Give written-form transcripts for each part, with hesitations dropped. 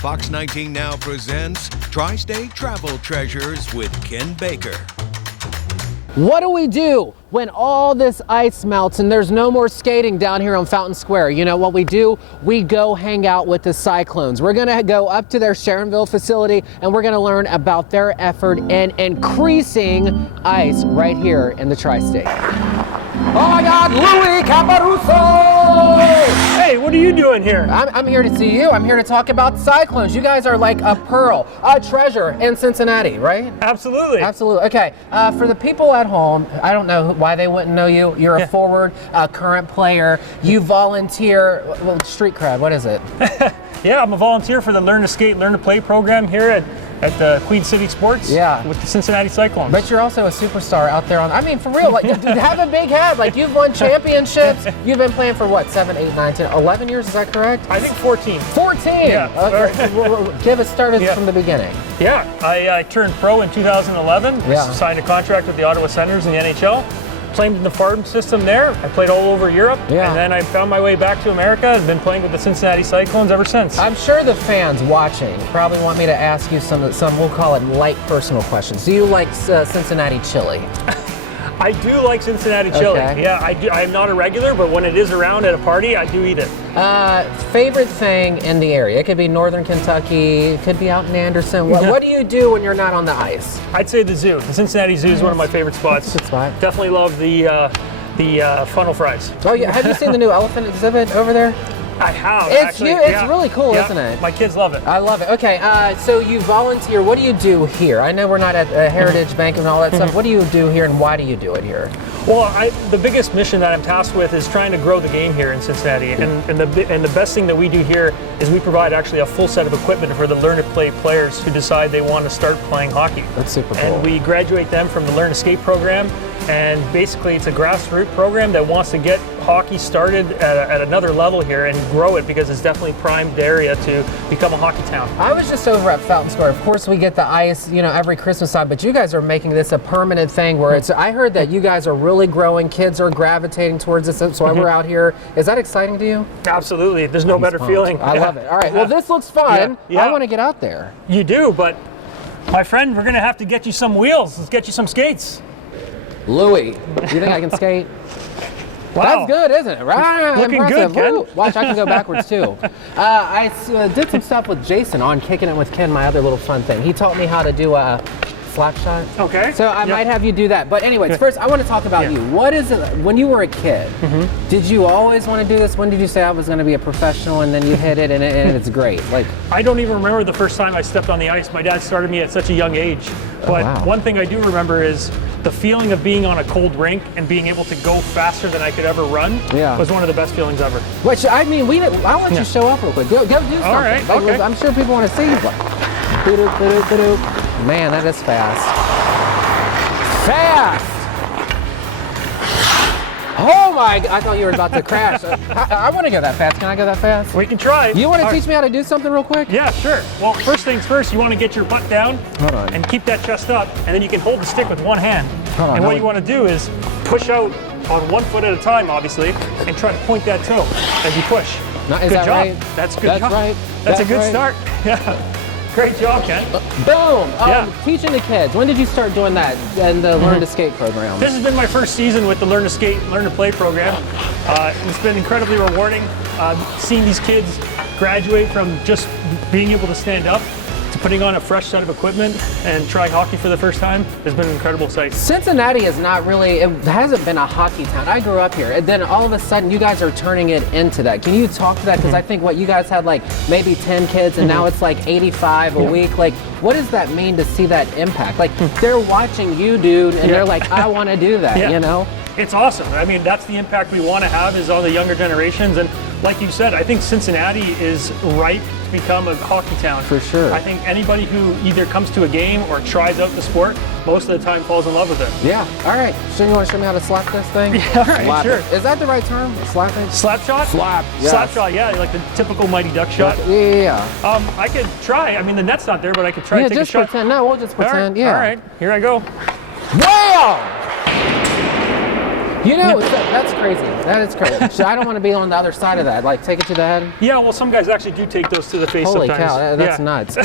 Fox 19 Now presents Tri-State Travel Treasures with Ken Baker. What do we do when all this ice melts and there's no more skating down here on Fountain Square? You know what we do? We go hang out with the Cyclones. We're gonna go up to their Sharonville facility and we're gonna learn about their effort in increasing ice right here in the Tri-State. Oh my God, Louis Caparuso! Hey, what are you doing here? I'm here to see you. I'm here to talk about Cyclones. You guys are like a pearl, a treasure in Cincinnati, right? Absolutely. Absolutely. Okay, for the people at home, I don't know why they wouldn't know you. You're a forward, current player. You volunteer, well, street cred, what is it? Yeah, I'm a volunteer for the Learn to Skate, Learn to Play program here at the Queen City Sports with the Cincinnati Cyclones. But you're also a superstar out there on, I mean, for real, like, have a big head. Like, you've won championships. You've been playing for what, 7, 8, 9, 10, 11 years, is that correct? I think 14. 14? Yeah. Okay. Give us started from the beginning. Yeah, I turned pro in 2011. Yeah. Signed a contract with the Ottawa Senators in the NHL. Played in the farm system there. I played all over Europe, and then I found my way back to America and been playing with the Cincinnati Cyclones ever since. I'm sure the fans watching probably want me to ask you some we'll call it light personal questions. Do you like Cincinnati chili? I do like Cincinnati chili. Okay. Yeah, I do. I'm not a regular, but when it is around at a party, I do eat it. Favorite thing in the area? It could be Northern Kentucky, it could be out in Anderson. What do you do when you're not on the ice? I'd say the zoo. The Cincinnati Zoo is one of my favorite spots. Good spot. Definitely love the funnel fries. Oh yeah, have you seen the new elephant exhibit over there? I have. It's really cool, isn't it? My kids love it. I love it. Okay, so you volunteer. What do you do here? I know we're not at a Heritage Bank and all that stuff. What do you do here, and why do you do it here? Well, the biggest mission that I'm tasked with is trying to grow the game here in Cincinnati, and the best thing that we do here is we provide actually a full set of equipment for the Learn to Play players who decide they want to start playing hockey. That's super cool. And we graduate them from the Learn to Skate program, and basically it's a grassroots program that wants to get hockey started at another level here and grow it, because it's definitely primed area to become a hockey town. I was just over at Fountain Square. Of course, we get the ice, every Christmas time, but you guys are making this a permanent thing where it's. I heard that you guys are really growing. Kids are gravitating towards this, so we're out here. Is that exciting to you? Absolutely. There's no better feeling. I love it. All right. Well, this looks fun. Yeah. I want to get out there. You do, but my friend, we're gonna have to get you some wheels. Let's get you some skates. Louis, you think I can skate? Wow. That's good, isn't it? Right? Looking good, Ken. Woo. Watch, I can go backwards too. I did some stuff with Jason on Kicking It with Ken, my other little fun thing. He taught me how to do a slap shot. Okay. So I might have you do that. But anyways, first I want to talk about you. What is it, when you were a kid, did you always want to do this? When did you say I was going to be a professional, and then you hit it and it's great? Like, I don't even remember the first time I stepped on the ice. My dad started me at such a young age. But one thing I do remember is the feeling of being on a cold rink and being able to go faster than I could ever run was one of the best feelings ever. Which, I mean, I'll let you show up real quick. Go do something. All right, okay. I'm sure people want to see you. Man, that is fast. Fast! Oh my, I thought you were about to crash. I want to go that fast. Can I go that fast? We can try. You want to teach me how to do something real quick? Yeah, sure. Well, first things first, you want to get your butt down and keep that chest up, and then you can hold the stick with one hand. And what you want to do is push out on one foot at a time, obviously, and try to point that toe as you push. Is that right? That's a good job. Right. That's a good start. Yeah. Great job, Ken. Boom! Teaching the kids. When did you start doing that in the Learn to Skate program? This has been my first season with the Learn to Skate, Learn to Play program. It's been incredibly rewarding. Seeing these kids graduate from just being able to stand up to putting on a fresh set of equipment and trying hockey for the first time has been an incredible sight. Cincinnati is not really, it hasn't been a hockey town. I grew up here, and then all of a sudden you guys are turning it into that. Can you talk to that? Because I think you guys had like maybe 10 kids, and now it's like 85 a week. Like, what does that mean to see that impact? Like, they're watching you, dude, and they're like, I want to do that, you know? It's awesome. I mean, that's the impact we want to have, is on the younger generations. And like you said, I think Cincinnati is ripe to become a hockey town. For sure. I think anybody who either comes to a game or tries out the sport, most of the time falls in love with it. Yeah. All right. So you want to show me how to slap this thing? Yeah, all right, slap sure. it. Is that the right term? Slap it? Slap shot? Slap. Yes. Slap shot, yeah, like the typical Mighty Duck shot. Yeah. I could try. I mean, the net's not there, but I could try to take a shot. Yeah, just pretend. No, we'll just pretend. All right, here I go. Wow! You know, that's crazy. That is crazy. So I don't want to be on the other side of that. Like, take it to the head. Yeah, well, some guys actually do take those to the face Holy sometimes. cow, that's nuts.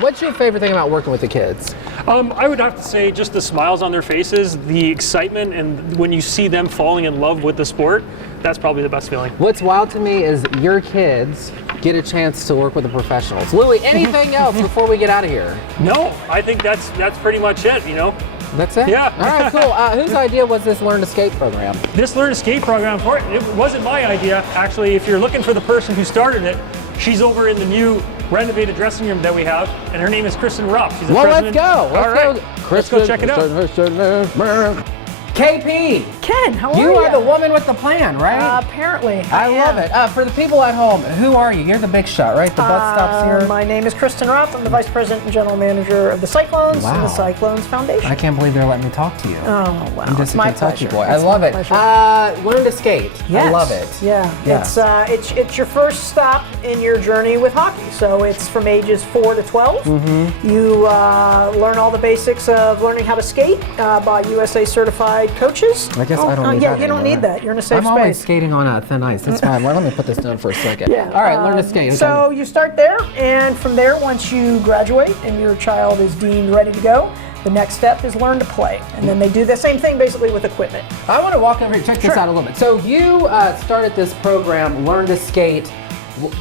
What's your favorite thing about working with the kids? I would have to say just the smiles on their faces, the excitement, and when you see them falling in love with the sport, that's probably the best feeling. What's wild to me is your kids get a chance to work with the professionals. Louie, anything else before we get out of here? No, I think that's pretty much it, you know? That's it? Yeah. All right, cool. Whose idea was this Learn to Skate program? This Learn to Skate program, it wasn't my idea. Actually, if you're looking for the person who started it, she's over in the new renovated dressing room that we have, and her name is Kristen Rupp. She's the president. Let's go. Let's go check it out. KP, Ken, how are you? you are the woman with the plan, right? Apparently. I love it. For the people at home, who are you? You're the big shot, right? The bus stops here. My name is Kristen Rupp. I'm the Vice President and General Manager of the Cyclones and the Cyclones Foundation. I can't believe they're letting me talk to you. Oh, wow. I'm just It's a my Kentucky pleasure. boy. I love it. Learn to skate. Yes. I love it. Yeah. Yes. It's your first stop in your journey with hockey. So it's from ages 4 to 12. Mm-hmm. You learn all the basics of learning how to skate by USA certified coaches. I guess I don't need that you don't anymore. need that. You're in a safe I'm space. always skating on thin ice. That's fine. Well, let me put this down for a second. Yeah. All right, learn to skate. So you start there, and from there, once you graduate and your child is deemed ready to go, the next step is learn to play. And then they do the same thing basically with equipment. I want to walk over here, check this out a little bit. So you started this program, Learn to Skate.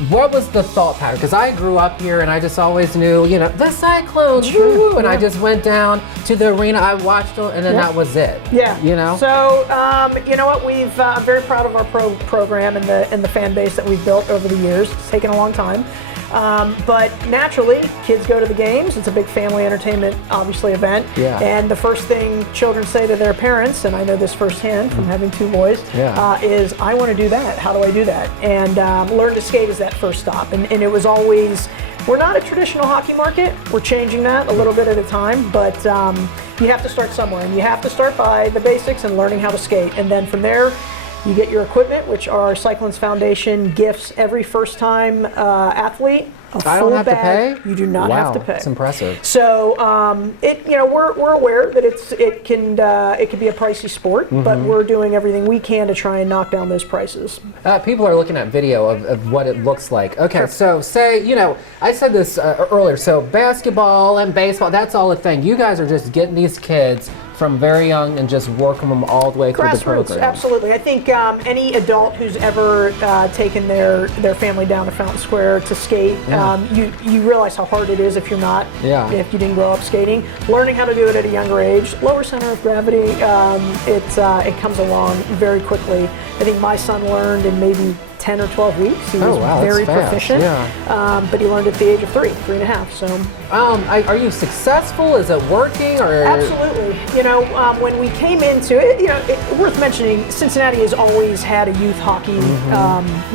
What was the thought pattern? Because I grew up here and I just always knew, you know, the Cyclones, woo, and I just went down to the arena, I watched them, and then that was it. Yeah. You know? So, you know what, I'm very proud of our program and the fan base that we've built over the years. It's taken a long time. But naturally, kids go to the games. It's a big family entertainment, obviously, event. Yeah. And the first thing children say to their parents, and I know this firsthand from having 2 boys, is, I want to do that. How do I do that? And Learn to Skate is that first stop. And it was always, we're not a traditional hockey market. We're changing that a little bit at a time, but you have to start somewhere. And you have to start by the basics and learning how to skate. And then from there, you get your equipment, which our Cyclones Foundation gifts every first-time athlete. I don't have to pay? You do not have to pay. That's impressive. So, we're aware that it can be a pricey sport, but we're doing everything we can to try and knock down those prices. People are looking at video of what it looks like. Okay, so say, I said this earlier, so basketball and baseball, that's all a thing. You guys are just getting these kids from very young and just working them all the way through the program. Absolutely. I think any adult who's ever taken their family down to Fountain Square to skate, you realize how hard it is if you're not, if you didn't grow up skating. Learning how to do it at a younger age, lower center of gravity, it comes along very quickly. I think my son learned in maybe 10 or 12 weeks. He was very proficient, but he learned at the age of 3 and a half. So, are you successful? Is it working? Or absolutely. When we came into it, worth mentioning, Cincinnati has always had a youth hockey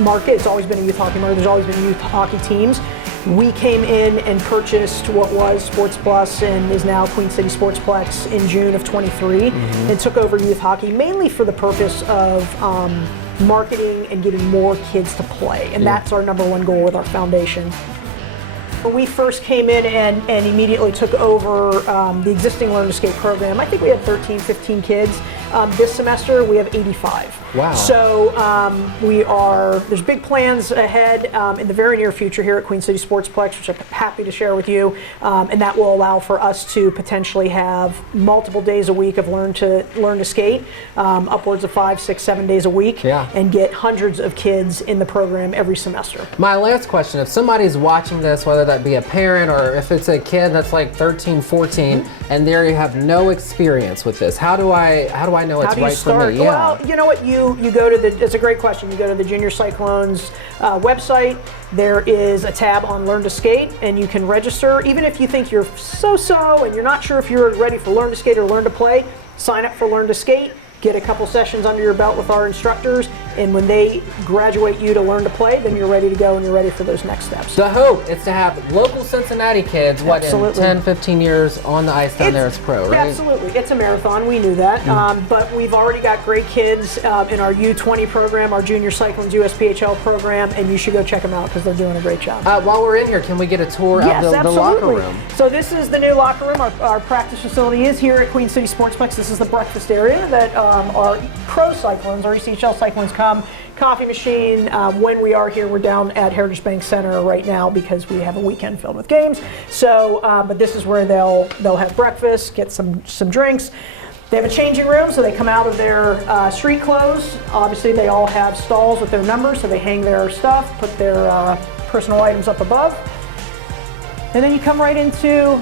market. It's always been a youth hockey market. There's always been youth hockey teams. We came in and purchased what was Sports Plus and is now Queen City Sportsplex in June of 23 and took over youth hockey mainly for the purpose of marketing and getting more kids to play. And that's our number one goal with our foundation. When we first came in and immediately took over the existing Learn to Skate program, I think we had 13, 15 kids. This semester, we have 85. Wow. So there's big plans ahead in the very near future here at Queen City Sportsplex, which I'm happy to share with you. And that will allow for us to potentially have multiple days a week of learn to skate, upwards of 5, 6, 7 days a week, and get hundreds of kids in the program every semester. My last question, if somebody's watching this, whether that be a parent or if it's a kid that's like 13, 14, and they have no experience with this, how do I know it's right for me? Well, you know what, you go to it's a great question. You go to the Junior Cyclones website. There is a tab on Learn to Skate, and you can register. Even if you think you're so-so and you're not sure if you're ready for Learn to Skate or Learn to Play, sign up for Learn to Skate. Get a couple sessions under your belt with our instructors, And when they graduate you to learn to play, then you're ready to go and you're ready for those next steps. The hope is to have local Cincinnati kids, in 10, 15 years on the ice down there as pro, right? Absolutely. It's a marathon. We knew that. But we've already got great kids in our U20 program, our Junior Cyclones USPHL program, and you should go check them out because they're doing a great job. While we're in here, can we get a tour of the locker room? So this is the new locker room. Our practice facility is here at Queen City Sportsplex. This is the breakfast area that our pro Cyclones, our ECHL Cyclones come. Coffee machine. When we are here, we're down at Heritage Bank Center right now because we have a weekend filled with games. So, but this is where they'll have breakfast, get some drinks. They have a changing room, so they come out of their street clothes. Obviously, they all have stalls with their numbers, so they hang their stuff, put their personal items up above. And then you come right into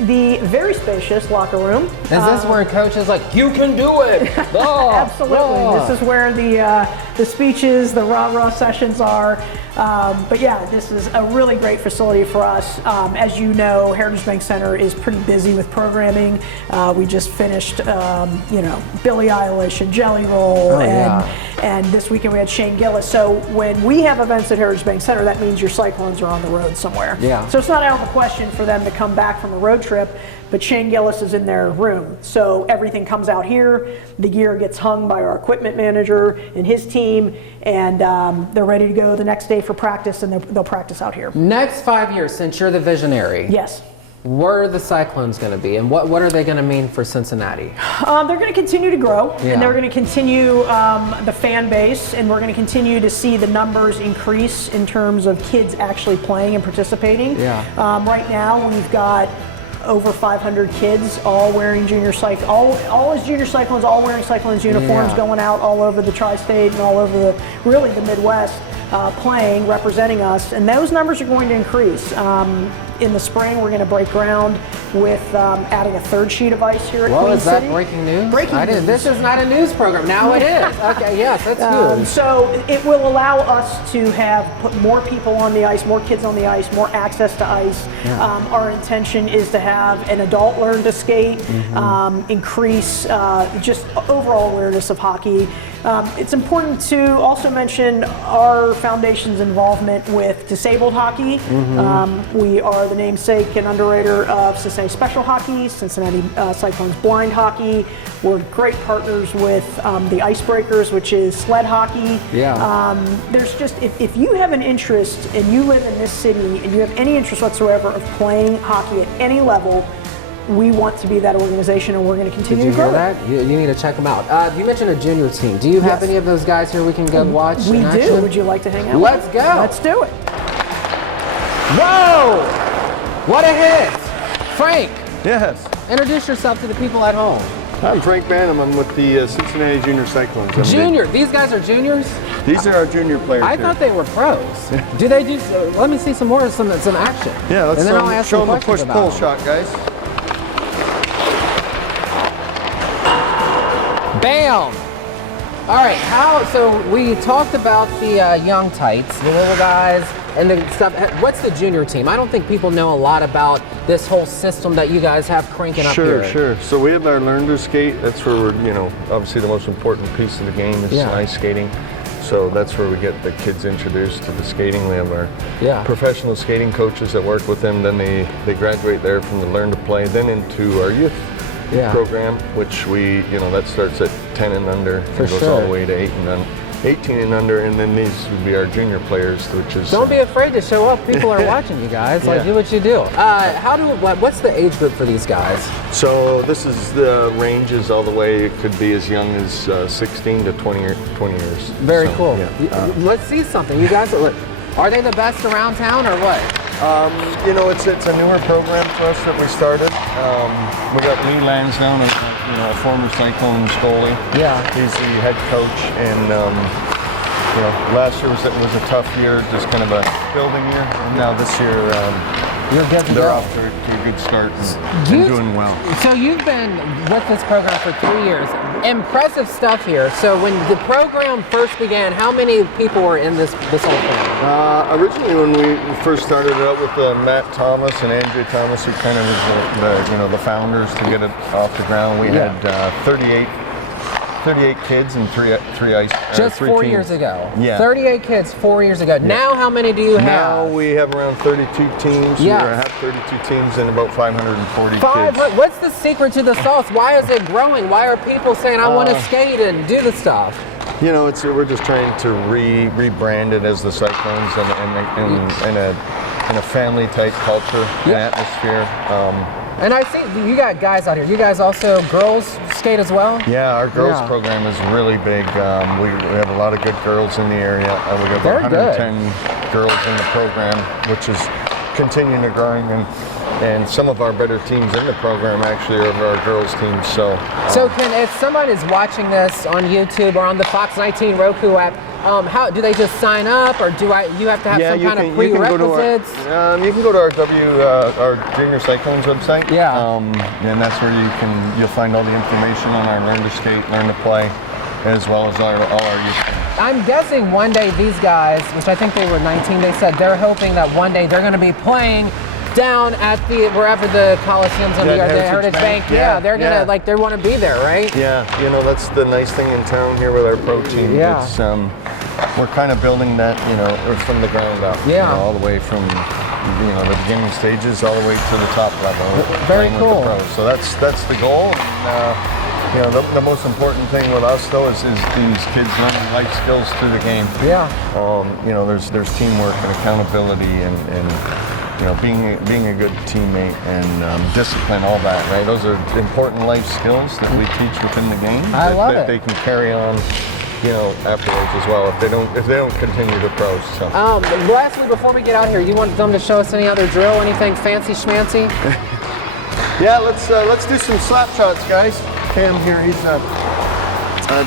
the very spacious locker room. Is this where coach is like, you can do it? Oh, absolutely. Oh. This is where the speeches, the rah-rah sessions are. But yeah, this is a really great facility for us. As you know, Heritage Bank Center is pretty busy with programming. We just finished, Billie Eilish and Jelly Roll, and this weekend we had Shane Gillis. So when we have events at Heritage Bank Center, that means your Cyclones are on the road somewhere. Yeah. So it's not out of the question for them to come back from a road trip, but Shane Gillis is in their room. So everything comes out here. The gear gets hung by our equipment manager and his team, and they're ready to go the next day for practice, and they'll practice out here. Next 5 years, since you're the visionary. Yes. Where are the Cyclones going to be, and what are they going to mean for Cincinnati? They're going to continue to grow, and they're going to continue the fan base, and we're going to continue to see the numbers increase in terms of kids actually playing and participating. Yeah. Right now, we've got over 500 kids all wearing all as Junior Cyclones, all wearing Cyclones uniforms, going out all over the tri-state and all over the Midwest, playing, representing us, and those numbers are going to increase. In the spring, we're going to break ground with adding a third sheet of ice here at Queen City. Is that breaking news? Breaking news. This is not a news program. Now it is. Okay, yes, that's huge. So it will allow us to put more people on the ice, more kids on the ice, more access to ice. Yeah. Our intention is to have an adult learn to skate, increase just overall awareness of hockey. It's important to also mention our foundation's involvement with disabled hockey. We are the namesake and underwriter of Cincinnati Special Hockey, Cincinnati Cyclones Blind Hockey. We're great partners with the Icebreakers, which is sled hockey. Yeah. There's just, if you have an interest and you live in this city and you have any interest whatsoever of playing hockey at any level, we want to be that organization, and we're going to continue to grow. Did you hear that? You need to check them out. You mentioned a junior team. Do you have any of those guys here we can go watch? We do. Would you like to hang out? Let's go. Let's do it. Whoa! What a hit! Frank, Yes. introduce yourself to the people at home. I'm Frank Banham. I'm with the Cincinnati Junior Cyclones. Junior. These guys are juniors? These are our junior players. I thought they were pros. Do they do? Let me see some more, some action. Yeah, let's and then I'll ask show some them the questions push-pull about shot, guys. Bam! All right, so we talked about the young tights, the little guys, and the stuff. What's the junior team? I don't think people know a lot about this whole system that you guys have cranking up here. Sure. So we have our learn to skate. That's where we're, obviously the most important piece of the game is ice skating. So that's where we get the kids introduced to the skating. We have our professional skating coaches that work with them. Then they graduate there from the learn to play, then into our youth program, which we, that starts at 10 and under and goes all the way to 18 and under, and then these would be our junior players, which is... Don't be afraid to show up. People are watching you guys. Like, do what you do. What's the age group for these guys? So this is the ranges all the way. It could be as young as 16 to 20 years. Very cool. Yeah. Let's see something. You guys, are they the best around town or what? It's a newer program for us that we started. We got Lee Lansdowne, a former Cyclones goalie. Yeah. He's the head coach, and last year was a tough year, just kind of a building year. And now this year, they're off to a good start and doing well. So you've been with this program for 3 years. Impressive stuff here. So when the program first began, how many people were in this whole thing? Originally, when we first started it out with Matt Thomas and Andrea Thomas, who kind of was the founders to get it off the ground, we had 38 38 kids and three ice. Just three 4 teams. years ago. Yeah. 38 kids 4 years ago. Now how many do you have? Now we have around 32 teams. Yes. We have 32 teams and about 540 kids. What's the secret to the sauce? Why is it growing? Why are people saying, I want to skate and do the stuff? You know, we're just trying to rebrand it as the Cyclones and in a family type culture and atmosphere. And I see you got guys out here. You guys also girls skate as well? Yeah, our girls program is really big. We have a lot of good girls in the area. We have 110 girls in the program, which is continuing to growing. And some of our better teams in the program actually are our girls teams. So if someone is watching this on YouTube or on the Fox 19 Roku app, how do they just sign up, or you have to have some kind of prerequisites? You can go to our Junior Cyclones website. Yeah. And that's where you'll find all the information on our Learn to Skate, Learn to Play, as well as all our youth teams. I'm guessing one day these guys, which I think they were 19, they said they're hoping that one day they're going to be playing down at wherever the Coliseum's going to be, or the Heritage Bank. They're gonna they want to be there, right? Yeah, you know, that's the nice thing in town here with our pro team. Yeah. It's, we're kind of building that, from the ground up. Yeah. All the way from the beginning stages all the way to the top level. Very cool. With the pros. So that's the goal. And, the most important thing with us though is these kids learning life skills through the game. Yeah. There's teamwork and accountability and being a good teammate and discipline, all that, right? Those are important life skills that we teach within the game. I love it. They can carry on, afterwards as well if they don't continue to pros. So. Lastly, before we get out here, you want them to show us any other drill, anything fancy schmancy? Yeah, let's do some slap shots, guys. Cam here, he's a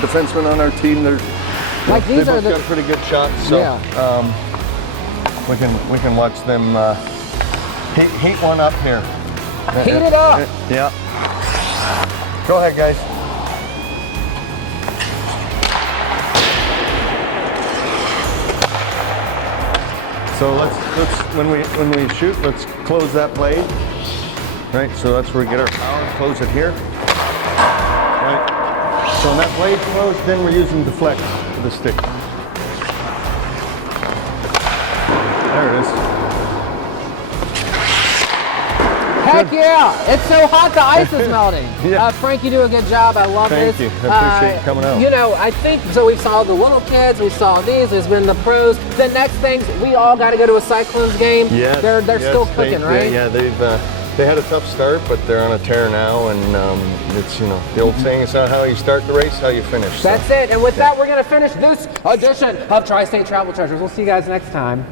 defenseman on our team. They've both got pretty good shots, so we can watch them heat one up here. Heat it up. Yeah. Go ahead, guys. So let's when we shoot, let's close that blade. Right, so that's where we get our power. Close it here. Right. So when that blade's closed, then we're using deflect with the stick. There it is. Heck yeah! It's so hot, the ice is melting. Frank, you do a good job. I love this. Thank you. I appreciate you coming out. I think, so we saw the little kids, we saw these, there's been the pros. The next things, we all got to go to a Cyclones game. Yeah. They're still cooking, right? Yeah, they had a tough start, but they're on a tear now, and it's, the old saying, it's not how you start the race, how you finish. That's it. And with that, we're going to finish this edition of Tri-State Travel Treasures. We'll see you guys next time.